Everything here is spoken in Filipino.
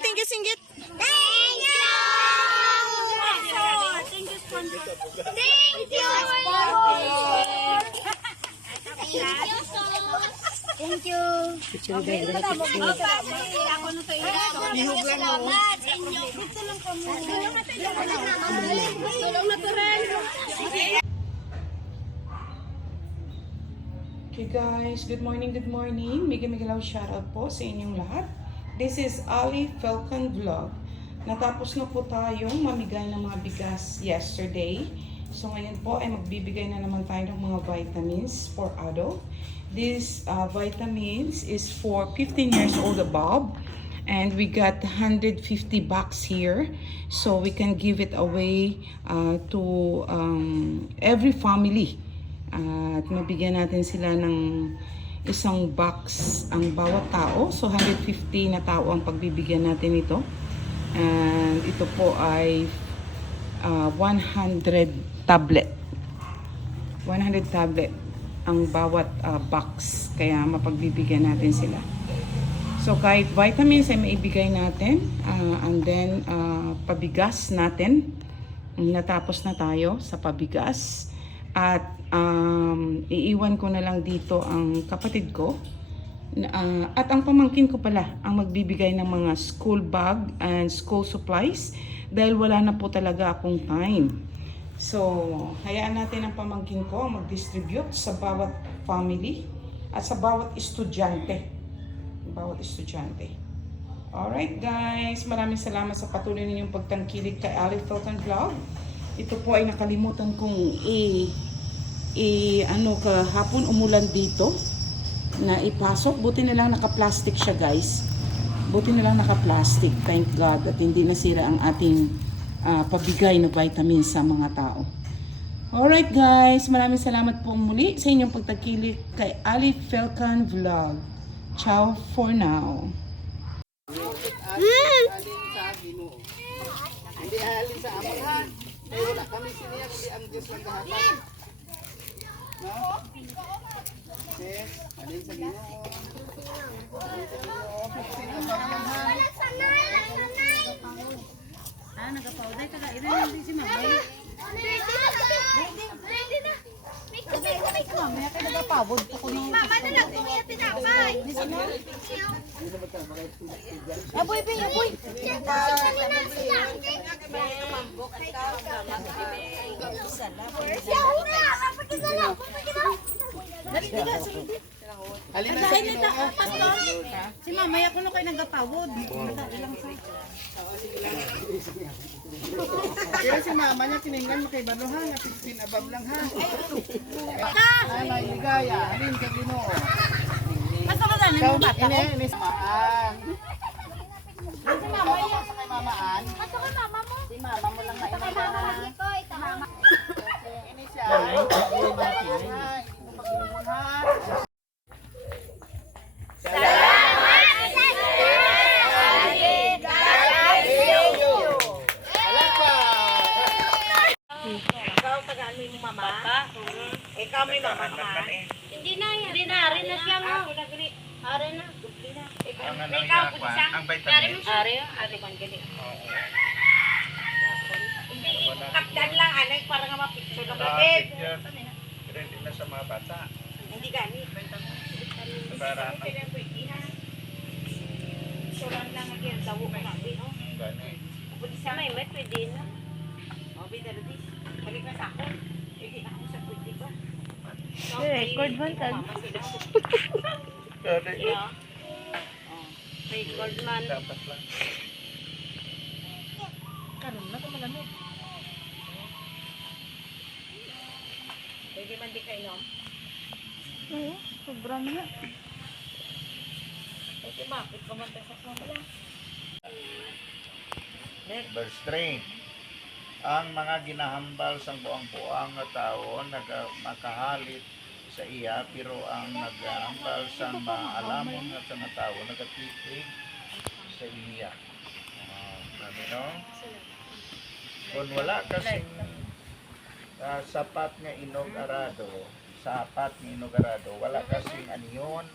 thank you, Singgit. Thank you! Thank you, sponsor. Thank you! Thank you. Picture ba yun? Ako na sa iyo. Salamat sa inyo. Gusto lang kami. Tulong na to rin. Okay guys, good morning, good morning. Mega love shoutout po sa inyong lahat. This is Ali Falcon Vlog. Natapos na po tayong mamigay ng mga bigas yesterday. So ngayon po ay magbibigay na naman tayo ng mga vitamins for adult. This vitamins is for 15 years old above. And we got 150 bucks here. So we can give it away to every family. At mabigyan natin sila ng isang box ang bawat tao. So 150 na tao ang pagbibigyan natin ito. And ito po ay 100 tablet. 100 tablet ang bawat box. Kaya mapagbibigyan natin sila. So kahit vitamins ay maibigay natin. And then pabigas natin. Natapos na tayo sa pabigas. At iiwan ko na lang dito ang kapatid ko. At ang pamangkin ko pala ang magbibigay ng mga school bag and school supplies dahil wala na po talaga akong time. So, hayaan natin ang pamangkin ko ang mag-distribute sa bawat family at sa bawat estudyante. Bawat estudyante. Alright guys, maraming salamat sa patuloy ninyong pagtangkilik kay Ali Falcon Vlog. Ito po ay nakalimutan kong kahapon umulan dito na ipasok. Buti na lang naka-plastic siya guys. Buti na lang naka-plastic. Thank God at hindi nasira ang ating pabigay na vitamins sa mga tao. Alright guys, maraming salamat po muli sa inyong pagtangkilik kay Ali Falcon Vlog. Ciao for now. Hindi halin sa amon ha. Kaya wala kami siniya kundi ang Diyos lang kahapan. No? Yes, halin sa Ginoo. Halin sa Ginoo. Sino ba naman ha? Nagapauday ka. Ilan hindi si Mamay. Ready na. Mamaya kayo nagapabod po ko ng... Mama na lang kung yung tinapay. Aboy, aboy. Halin na sa Ginoo. Si Mamay ako na kayo nagapawod. Pero si mama niya kiningnan mo kay Banuhan na 15 above lang ha. Ay, ligaya. Halin sa Ginoo. Basta ka sana Ikaw, ng bata ko. ini sa mamaan. Si Mamay yan. Sa kay mamaan. Basta ka mama mo. Si mama mo lang Basta ka mama mo. Ini siya. Ay, hindi mo pag-inuman ha. Ikaw may mama ka. Hindi na yan. Hindi na. Ari na siya mo. Ari na. Ikaw po siya. Ang vitamins. Ari man gani. Kapdan lang anay para nga mapicture na bakit. Pero hindi na sa mga bata. Hindi gani. Para Suran lang ang dawo ko nabi no. gani. Pwede siya may pwede na. O bidalo dis. Balik na sa ako. Hindi na ako sa pwede ba. Record man tag. Sorry. Record man. Dapat lang. Karon na to malamig. Pwede man di kayo no? Oo, sobrang na. Pwede bakit ka man sa kamala? Verse 3. Ang mga ginahambal sa buang-buang na tao makahalit sa iya, pero ang naghahambal sa maalamon na sa mga tao nagatitig sa iya. No? Kung wala kasing sapat nga inog arado, wala kasing aniyon